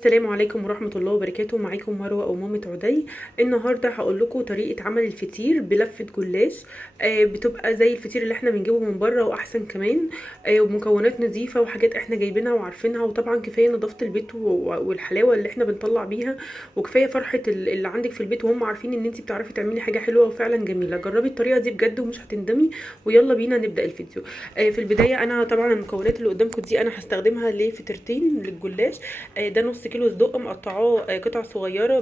السلام عليكم ورحمة الله وبركاته. معاكم مروة أو مامة عدي. النهاردة هقول لكم طريقة عمل الفطير بلفة جلاش. بتبقى زي الفطير اللي احنا بنجيبه من بره وأحسن كمان. ومكونات نظيفة وحاجات احنا جايبينها وعارفينها، وطبعا كفاية نظافة البيت والحلاوة اللي احنا بنطلع بيها، وكفاية فرحة اللي عندك في البيت وهم عارفين ان انتي بتعرفي تعملي حاجة حلوة وفعلا جميلة. جربي الطريقة دي بجد ومش هتندمي. ويلا بينا نبدأ الفيديو. في البداية انا طبعا المكونات اللي قدامكم دي انا هستخدمها لفطيرتين للجلاش. ده نص كيلو صدق مقطعاه قطع صغيره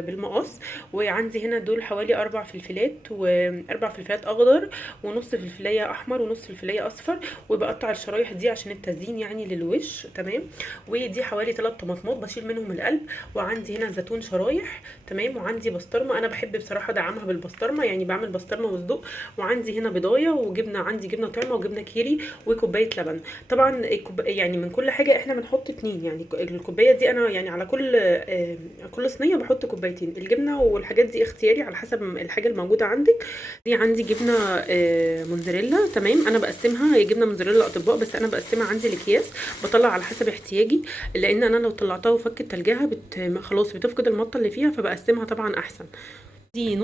بالمقص. وعندي هنا دول حوالي 4 فلفلات، واربع فلفلات اخضر، ونص فلفلايه احمر، ونص فلفلايه اصفر. وبقطع الشرايح دي عشان التزيين يعني للوش. تمام. ودي حوالي 3 طماطمات بشيل منهم القلب. وعندي هنا زيتون شرايح. تمام. وعندي بسطرمه، انا بحب بصراحه ادعمها بالبسطرمه، يعني بعمل بسطرمه وصدق. وعندي هنا بضايه وجبنه، عندي جبنه طعمه وجبنه كيري وكوبايه لبن. طبعا يعني من كل حاجه احنا بنحط اتنين، يعني الكوبايه دي انا يعني على كل صينيه بحط كوبايتين. الجبنه والحاجات دي اختياري على حسب الحاجه الموجوده عندك. دي عندي جبنه موزاريلا. تمام. انا بقسمها، هي جبنه موزاريلا اطباق بس انا بقسمها عندي الاكياس، بطلع على حسب احتياجي، لان انا لو طلعتها وفكت تلجها خلاص بتفقد المطه اللي فيها، فبقسمها طبعا احسن. دي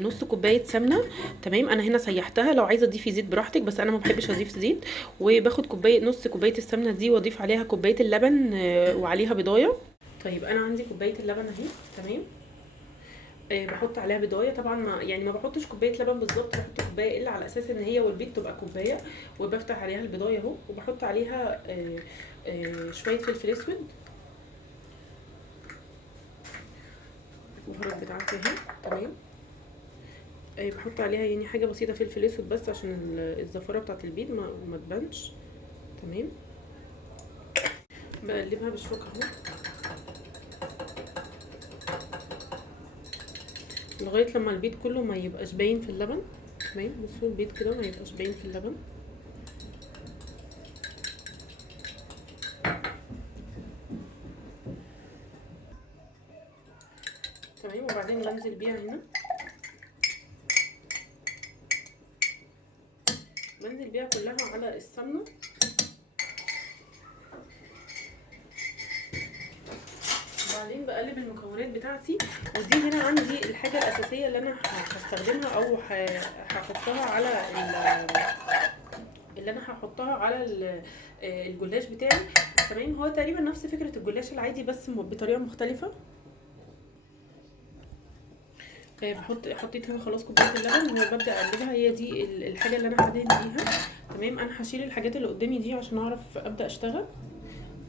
نص كوبايه سمنه. تمام. انا هنا سيحتها، لو عايزه تضيفي زيت براحتك بس انا ما بحبش اضيف زيت. وباخد نص كوبايه السمنه دي واضيف عليها كوبايه اللبن وعليها بضايه. طيب انا عندي كوبايه اللبن اهي. تمام. بحط عليها بضايه طبعا، ما بحطش كوبايه لبن بالظبط، بحط كوبايه الا على اساس ان هي والبيت تبقى كوبايه. وبفتح عليها البضايه اهو، وبحط عليها شويه فلفل اسود. البهارات بتاعتي اهي. تمام. بحط عليها يعني حاجه بسيطه فلفل اسود بس عشان الزفاره بتاعه البيض ما تبانش. تمام. بقلبها بالشوكه اهو لغايه لما البيض كله ما يبقاش باين في اللبن. تمام. بصوا البيض كده ما يبقاش باين في اللبن. تمام. وبعدين بنزل بيها هنا، بنزل بيها كلها على السمنه. وبعدين بقلب المكونات بتاعتي. ودي هنا عندي الحاجه الاساسيه اللي انا هستخدمها او هحطها على اللي انا هحطها على الجلاش بتاعي. تمام. هو تقريبا نفس فكره الجلاش العادي بس بطريقه مختلفه. حطيت هنا خلاص كوبايه اللبن وببدا اقلبها. هي دي الحاجه اللي انا هدهن بيها. تمام. انا هشيل الحاجات اللي قدامي دي عشان اعرف ابدا اشتغل.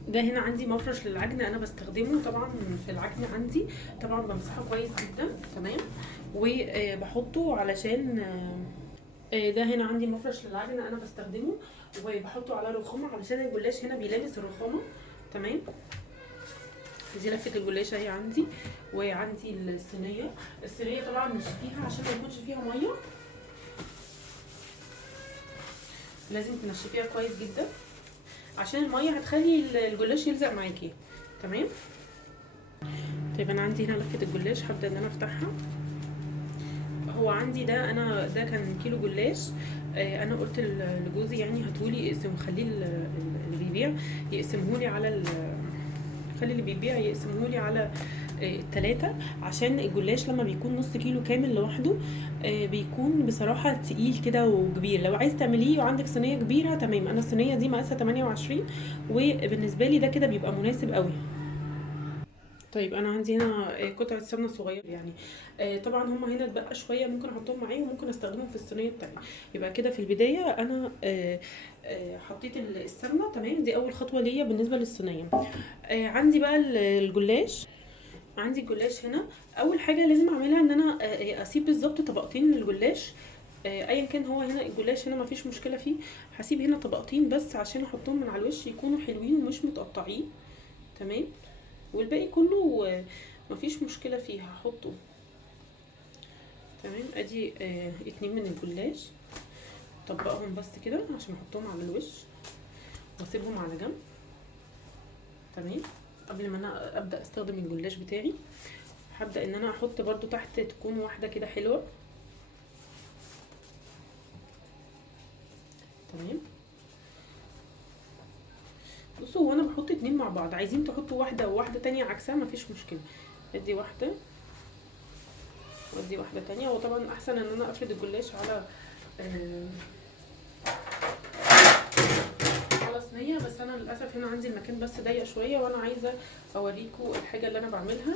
ده هنا عندي مفرش للعجن انا بستخدمه طبعا في العجن عندي. طبعا بمسحه كويس جدا. تمام. وبحطه علشان ده هنا عندي مفرش للعجن انا بستخدمه، وبحطه على رخامه علشان الجلاش هنا بيلامس الرخامه. تمام. دي لفه الجلاشه اهي عندي. وعندي الصينيه طبعا نشفيها عشان ما يكونش فيها ميه، لازم تنشفيها كويس جدا عشان الميه هتخلي الجلاش يلزق معاكي. تمام. طيب انا عندي هنا لفه الجلاش، هبدا ان انا افتحها. هو عندي ده كان كيلو جلاش. انا قلت لجوزي يعني هاتولي اقسم، خليه اللي بيبيع يقسمهولي على خلي اللي بيبيع يقسمهولي على التلاتة، عشان الجلاش لما بيكون نص كيلو كامل لوحده بيكون بصراحة تقيل كده وكبير. لو عايز تعمليه وعندك صينية كبيرة تمام. انا الصينية دي مقاسها 28، وبالنسبة لي ده كده بيبقى مناسب قوي. طيب انا عندي هنا قطعه سمنه صغيره يعني. طبعا هما هنا اتبقى شويه، ممكن احطهم معاهم وممكن استخدمهم في الصينيه التانية. يبقى كده في البدايه انا حطيت السمنه. تمام. دي اول خطوه ليا بالنسبه للصينيه. عندي بقى الجلاش. عندي الجلاش هنا. اول حاجه لازم اعملها ان انا اسيب بالظبط طبقتين من الجلاش. ايا كان هو هنا الجلاش هنا مفيش مشكله فيه. هسيب هنا طبقتين بس عشان احطهم من على الوش يكونوا حلوين ومش متقطعين. تمام. والباقي كله مفيش مشكله فيه هحطه. تمام. ادي اتنين من الجلاش. طبقهم بس كده عشان احطهم على الوش واسيبهم على جنب. تمام. قبل ما انا ابدا استخدم الجلاش بتاعي هبدا ان انا احط برضو تحت تكون واحده كده حلوه. تمام. بصوا هو انا بحط اتنين مع بعض، عايزين تحطوا واحده وواحده تانية عكسها مفيش مشكله. ادي واحده وادي واحده تانية. وطبعا احسن ان انا افرد الجلاش على على صينيه، بس انا للاسف هنا عندي المكان بس ضيق شويه، وانا عايزه اوريكم الحاجه اللي انا بعملها.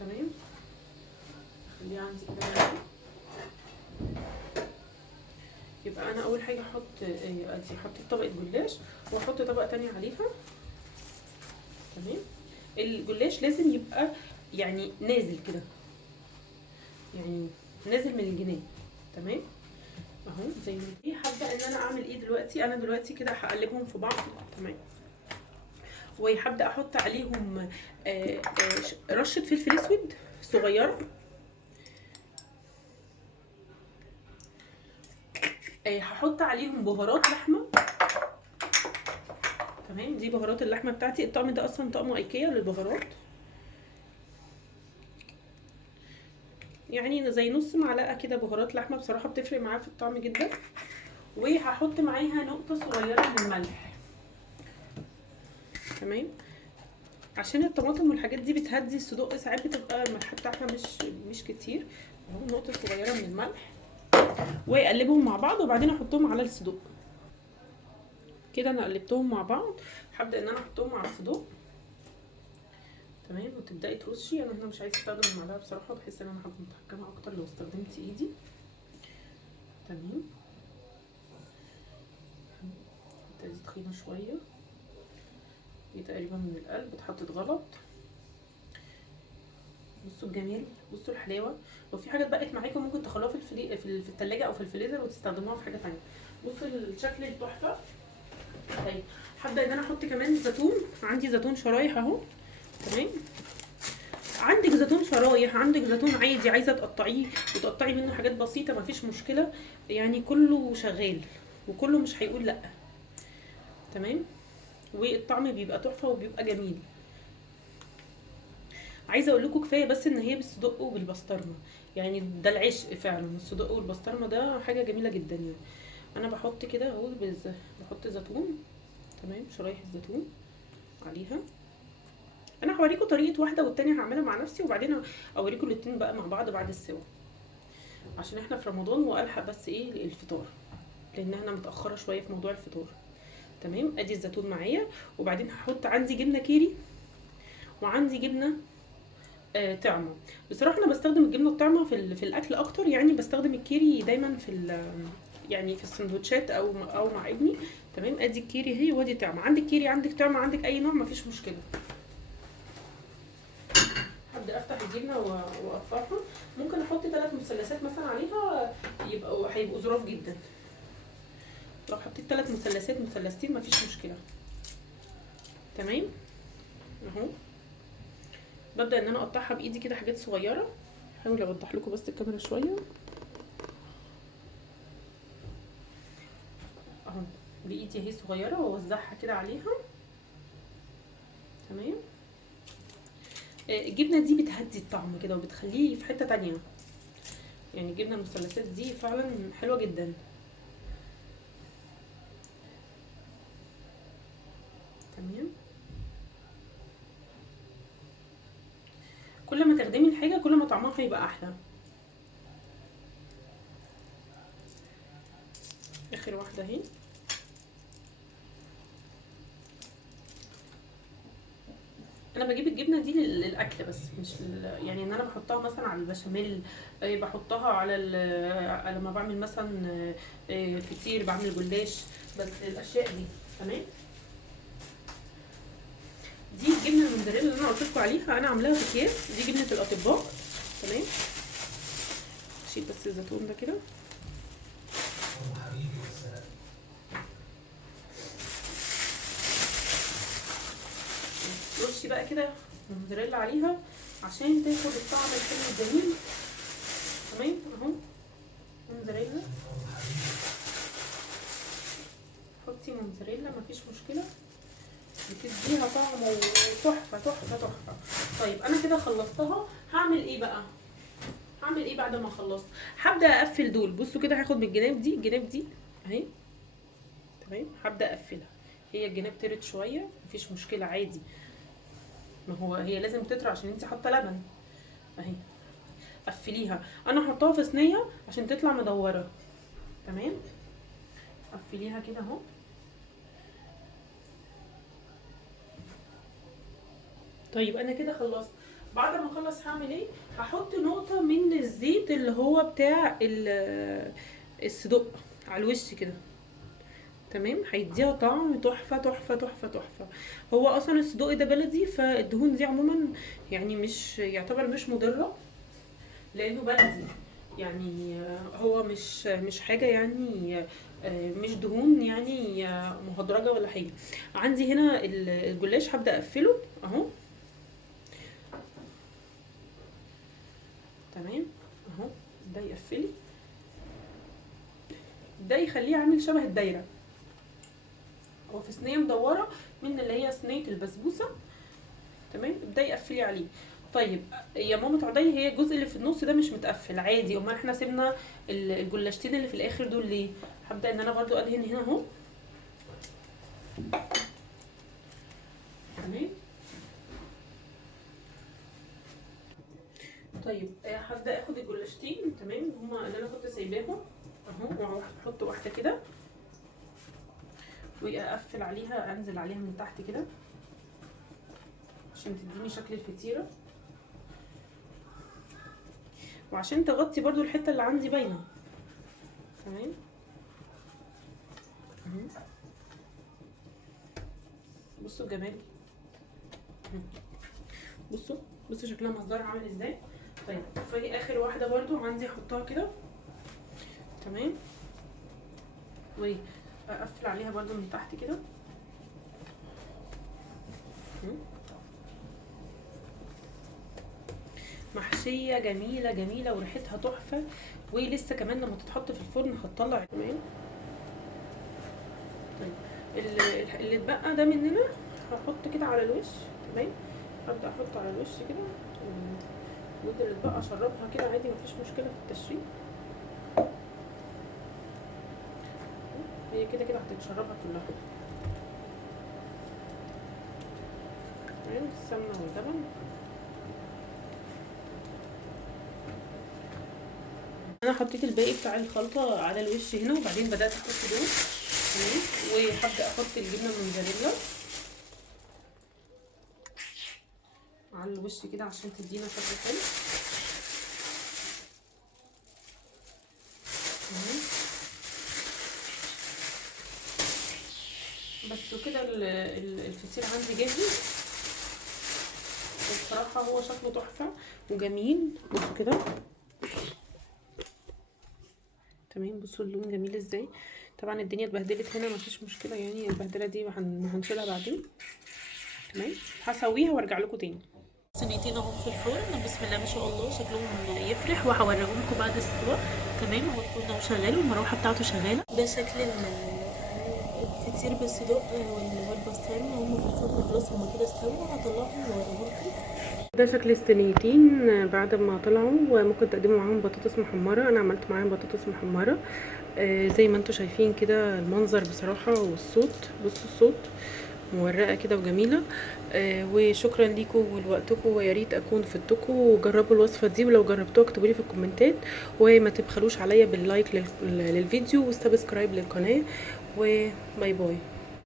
تمام، خليها عندي كده. يبقى انا اول حاجه احط ادي حطيت طبقه جلاش، واحط طبقه تانية عليها. تمام، الجلاش لازم يبقى يعني نازل كده، يعني نازل من الجناب. تمام اهو زي ما دي. هبدا ان انا اعمل ايه دلوقتي؟ انا دلوقتي كده هقلبهم في بعض. تمام، وهبدا احط عليهم رشه فلفل اسود صغيره، هحط عليهم بهارات لحمه. تمام، دي بهارات اللحمه بتاعتي. الطقم ده اصلا طقم ايكيا للبهارات، يعني زي نص معلقه كده بهارات لحمه، بصراحه بتفرق معايا في الطعم جدا. وهحط معاها نقطه صغيره من الملح. تمام، عشان الطماطم والحاجات دي بتهدي الصدوق، ساعات بتبقى الملح بتاعها مش كتير. اهو نقطه صغيره من الملح، واقلبهم مع بعض وبعدين احطهم على الصدوق. كده انا قلبتهم مع بعض، هبدا ان انا احطهم على الصدوق. تمام، وتبداي ترشي. انا هنا مش عايزه استخدم المعلقه بصراحه، بحس ان انا هبقى متحكمه اكتر لو استخدمت ايدي. تمام، دي تخينه شويه، دي تقريبا من القلب اتحطت غلط. بصوا الجمال، بصوا الحلاوه. لو في حاجات بقت معاكم ممكن تخلوها في التلاجة او في الفريزر وتستخدموها في حاجه تانية. بصوا الشكل التحفه. طيب هبدا ان انا احط كمان زيتون. عندي زيتون شرايح اهو. تمام، عندك زيتون شرايح، عندك زيتون عادي عايزه تقطعيه وتقطعي منه حاجات بسيطه مفيش مشكله، يعني كله شغال وكله مش هيقول لا. تمام، والطعم بيبقى تحفه وبيبقى جميل. عايزه اقول لكم كفايه بس ان هي بالصدق وبالبسطرمه، يعني ده العشق فعلا. الصدق والبسطرمه ده حاجه جميله جدا يعني. انا بحط كده اهو بحط زيتون. تمام، شرايح الزيتون عليها. انا هوريكم طريقه واحده والتانيه هعملها مع نفسي، وبعدين اوريكم الاتنين بقى مع بعض بعد السوا، عشان احنا في رمضان والحق بس ايه الفطار، لان احنا متاخره شويه في موضوع الفطار. تمام، ادي الزيتون معايا، وبعدين هحط عندي جبنه كيري وعندي جبنه طعمه. بصراحه انا بستخدم الجبنه الطعمه في الاكل اكتر، يعني بستخدم الكيري دايما يعني في السندوتشات او مع ابني. تمام، ادي الكيري اهي وادي طعمه. عندك كيري عندك طعمه عندك اي نوع مفيش مشكله. هبدا افتح الجبنه واقطعها. ممكن احط 3 مثلثات مثلا عليها، هيبقوا ظراف جدا. لو حطيت 3 مثلثات مثلثتين مفيش مشكله. تمام اهو. ببدا ان انا اقطعها بايدي كده حاجات صغيره. هحاول اوضح لكم بس الكاميرا شويه اهو، بايدي اهي صغيره واوزعها كده عليها. تمام، الجبنه دي بتهدي الطعم كده وبتخليه في حته تانية، يعني الجبنه المثلثات دي فعلا حلوه جدا. تمام، كل ما تخدمي الحاجه كل ما طعمها هيبقى احلى. اخر واحده اهي. انا بجيب الجبنه دي للاكل بس، مش يعني ان انا بحطها مثلا على البشاميل، بحطها على لما بعمل مثلا فطير، بعمل جلاش، بس الاشياء دي. تمام، دي الجبنه الموتزاريلا اللي انا قلت لكم عليها، انا عاملاها في اكياس، دي جبنه الاطباء. تمام، اشيل بس الزيتون ده كده. رشي بقى كده موتزاريلا عليها عشان تاخد الطعم الحلو الجميل. تمام اهو موتزاريلا، حطي موتزاريلا مفيش مشكله، بتديها طعم وتحفه تحفه تحفه. طيب انا كده خلصتها، هعمل ايه بقى؟ هعمل ايه بعد ما خلصت؟ هبدا اقفل دول. بصوا كده هاخد من الجناب دي، الجناب دي اهي. تمام، هبدا اقفلها. هي الجناب طرت شويه، مفيش مشكله عادي، ما هو هي لازم تطرى عشان انت حاطه لبن اهي. قفليها، انا هحطها في صينيه عشان تطلع مدوره. تمام، قفليها كده اهو. طيب انا كده خلصت. بعد ما اخلص هعمل ايه؟ هحط نقطه من الزيت اللي هو بتاع الصدق على الوش كده. تمام، هيديها طعم تحفه تحفه تحفه تحفه. هو اصلا الصدق ده بلدي، فالدهون دي عموما يعني مش يعتبر مش مضره لانه بلدي. يعني هو مش حاجه يعني مش دهون يعني مهدرجه ولا حاجه. عندي هنا الجلاش هبدا اقفله اهو. تمام اهو، ده يقفلي، ده يخليه عامل شبه الدايره. هو في صينيه مدوره من اللي هي صينيه البسبوسه. تمام، ابداي يقفلي عليه. طيب يا ماما عدي، هي الجزء اللي في النص ده مش متقفل عادي، امال احنا سيبنا الجلاشتين اللي في الاخر دول ليه؟ هبدا ان انا برضو ادهن هنا اهو. تمام. طيب هبدا اخد الجلاشتين تمام هما اللي انا كنت سايباهم اهو، واحط واحده كده واقفل عليها، انزل عليها من تحت كده عشان تديني شكل الفطيره، وعشان تغطي برضو الحته اللي عندي باينه. تمام. بصوا الجمال، بصوا بصوا شكلها مصدر عامل ازاي. طيب فدي اخر واحده برضو عندي، احطها كده. تمام، واقفل عليها برضو من تحت كده. محشيه جميله جميله وريحتها تحفه، ولسه كمان لما تتحط في الفرن هتطلع. تمام. طيب اللي اتبقى ده مننا هحط كده على الوش. تمام، هبدا احط على الوش كده، والجزء اللي اتبقى اشربها كده عادي، مفيش مشكله في التشريب. هي كده كده هتتشربها كلها. تمام، السمنه واللبن. انا حطيت الباقي بتاع الخلطه على الوش هنا، وبعدين بدات احط دول. تمام، وهبدا احط الجبنه الموزاريلا على الوش كده عشان تدينا شكل حلو. تمام، بس وكده الفطير عندي جاهز. بصراحه هو شكله تحفه وجميل، بصوا كده. تمام، بصوا اللون جميل ازاي. طبعا الدنيا اتبهدلت هنا، مفيش مشكله يعني، البهدله دي هنشيلها بعدين. تمام، هسويها وارجع لكم تاني. صينيتين اهم في الفرن، بسم الله ما شاء الله شكلهم يفرح، وهوريهم لكم بعد السوا. تمام، هو الفرن اهو شغال والمروحه بتاعته شغاله. ده شكل الفطير بالصدق والبسطرمه، هم في الفرن خلاص، هم كده استووا، هطلعهم واوريهم لكم. ده شكل الصينيتين بعد ما طلعوا، وممكن تقدموا معاهم بطاطس محمره. انا عملت معاهم بطاطس محمره زي ما انتم شايفين كده المنظر بصراحه، والصوت بصوا الصوت مورقه كده وجميله. وشكرا ليكم ولوقتكم، ويا ريت اكون فدتكم، وجربوا الوصفه دي، ولو جربتوها اكتبوا لي في الكومنتات، وما تبخلوش عليا باللايك للفيديو والسبسكرايب للقناه، وباي باي.